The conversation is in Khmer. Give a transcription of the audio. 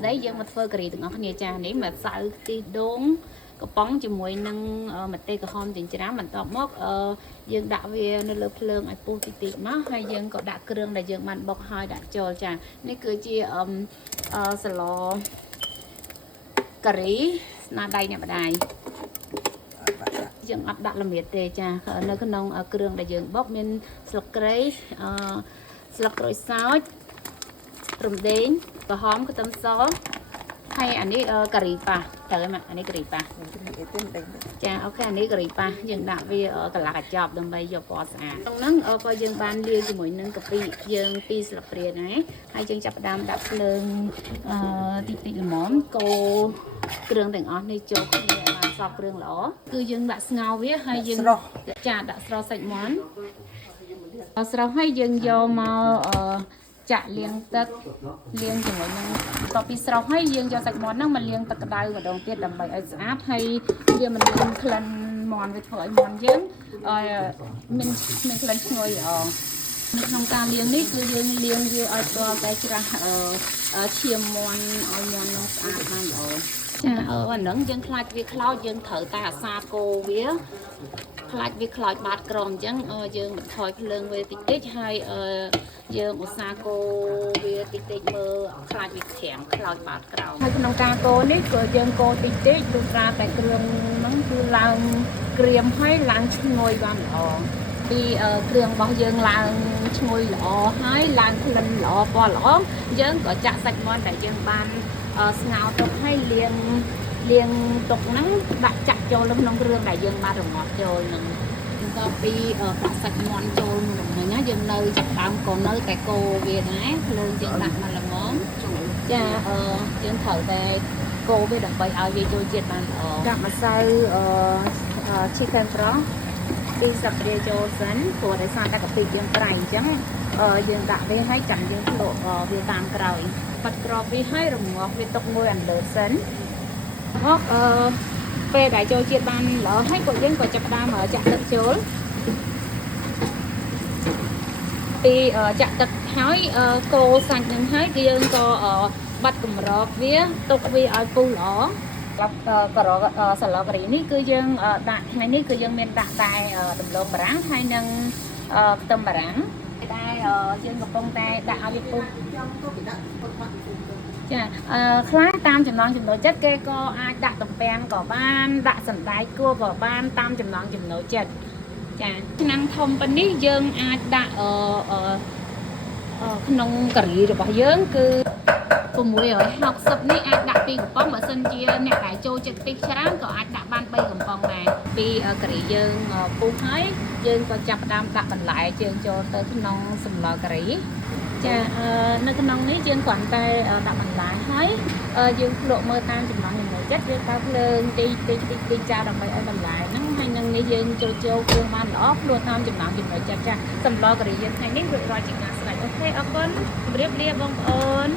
đấy dương mà phơi cái từng ngọc này cha nếu mà sợ thì đốn có bóng cho mùi nâng mặt tê có hôm thì chỉ mình tọt móc dương đạo về nơi lớp lương ai pu tị tị má hay dương có đặt kêu là dương mình bọc hai đặt trồi cha này cứ chia sờ lò cà rí na đây nè bà đài dương ấp đặt là miệt tê cha ở nơi cái nông kêu là dương bóc nên sọc rồi sao rùm đến và hóm cái tấm gió hay anh ấy cà ri pa tới mà anh ấy cà ri pa cha ok anh ấy cà ri pa dừng đạo vì cả là chọp đầm bay giờ bỏ xả trong nắng coi dừng ban lia cho mỗi nâng cà phê dừng pi sập bìa này hay dừng chập đam đạp lưng tịt tịt món cô kêu từng on đi chốt sọc kêu lỏ cứ dừng đã ngao với hay dừng cha đã sờ sạch món sờ hay dừng vô màu chả liêng tật liêng cho mọi ngườiต่อពីស្រោហើយយើងយកសាច់មាន់ហ្នឹងមកលាងទឹកក្តៅម្ដងទៀតដើម្បីឲ្យស្អាតហើយវាមិនមានក្លិនមាន់វាធ្វើឲ្យមាន់យើងមានក្លិនឈ្ងុយល្អនៅក្នុងការលាងនេះគឺយើងលាងវាឲ្យដល់តែច្រាស់ឈាមមាន់ឲ្យមាន់នោះស្អាតបានល្អចាអាហ្នឹងយើងខ្លាចវាខ្លោចយើងត្រូវតែអាសាគោវាខ្លាចវាខ្លោចបាតក្រមអញ្ចឹងយើងបន្ថយភ្លើងវាតិចតិចហើយយើងឧស្សាហ៍គោវាតិចតិចមើលខ្លាចវាក្រាំងខ្លោចបាតក្រោមហើយក្នុងការគោនេះក៏យើងគោតិចតិចព្រោះតែគ្រឿងហ្នឹងគឺឡើងក្រៀមហើយឡើងឈ្ងុយបានល្អពីគ្រឿងរបស់យើងឡើងឈ្ងុយល្អហើយឡើងក្លិនល្អពណ៌ល្អយើងក៏ចាក់សាច់មាន់ដែលយើងបានស្ងោរទុកហើយលាងទុកហ្នឹងដាក់ចាក់ចូលក្នុងគ្រឿងដែលយើងបានរងាស់ចូលហ្នឹងក៏ពីដាក់សាច់មាន់ចូលហ្នឹងណាយើងនៅចាប់ដើមក៏នៅតែកូរវាដែរភ្លើងយើងដាក់មកល្មមចាយើងត្រូវតែកូរវាដើម្បីឲ្យវាចូលជាតិបានល្អដាក់ម្សៅchicken broth ពីសាប់រៀចូលសិនព្រោះដោយសារតែកាពីយើងប្រៃអញ្ចឹងយើងដាក់វាឲ្យចាំយើងភ្លក់វាតាមក្រោយបាត់ក្របវាឲ្យរងាស់វាទុកមួយអន្លើសិនមកពេលដែលចូលជាតិបានល្អហើយក៏យើងក៏ចាប់ផ្ដើមចាក់ទឹកចូលពីចាក់ទឹកហើយកូរសាច់នឹងហើយយើងក៏បាត់កម្របវាទុកវាឲ្យពុះល្អក្រសាឡូការីនេះគឺយើងដាក់ថ្ងៃនេះគឺយើងមានដាក់តែដំឡូងបារាំងហើយនិងខ្ទឹមបារាំងតែយើងកំពុងតែដាក់ឲ្យវាពុះចាខ្លះតាមចំណង់ចំណូលចិត្តគេក៏អាចដាក់ទំពាំងក៏បានដាក់សណ្តែកគួរក៏បានតាមចំណង់ចំណូលចិត្តចាឆ្នាំងធំប៉ុណ្នេះយើងអាចដាក់ក្នុងការីរបស់យើងគឺ660នេះអាចដាក់2កំប៉ុងបើសិនជាអ្នកដែលចូលចិត្តតិចច្រើនក៏អាចដាក់បាន3កំប៉ុងដែរពីការីយើងពុះហើយយើងក៏ចាប់ផ្ដើមដាក់បន្លែជើងចូលទៅក្នុងសម្លការីចានៅក្នុងនេះយើងគ្រាន់តែដាក់បន្លែហើយយើងភ្លក់មើលតាមចំណង់ចំណូលចិត្តយើងបើភ្លើងតិចចាដើម្បីឲ្យបន្លែហ្នឹងហើយនឹងនេះយើងចូលគ្រឿងបានល្អភ្លក់តាមចំណង់ចំណូលចិត្តចាសម្លការីយើងថ្ងៃនេះរួចរាល់ជាការស្រេចអូខេអរគុណជម្រាបលាបងប្អូន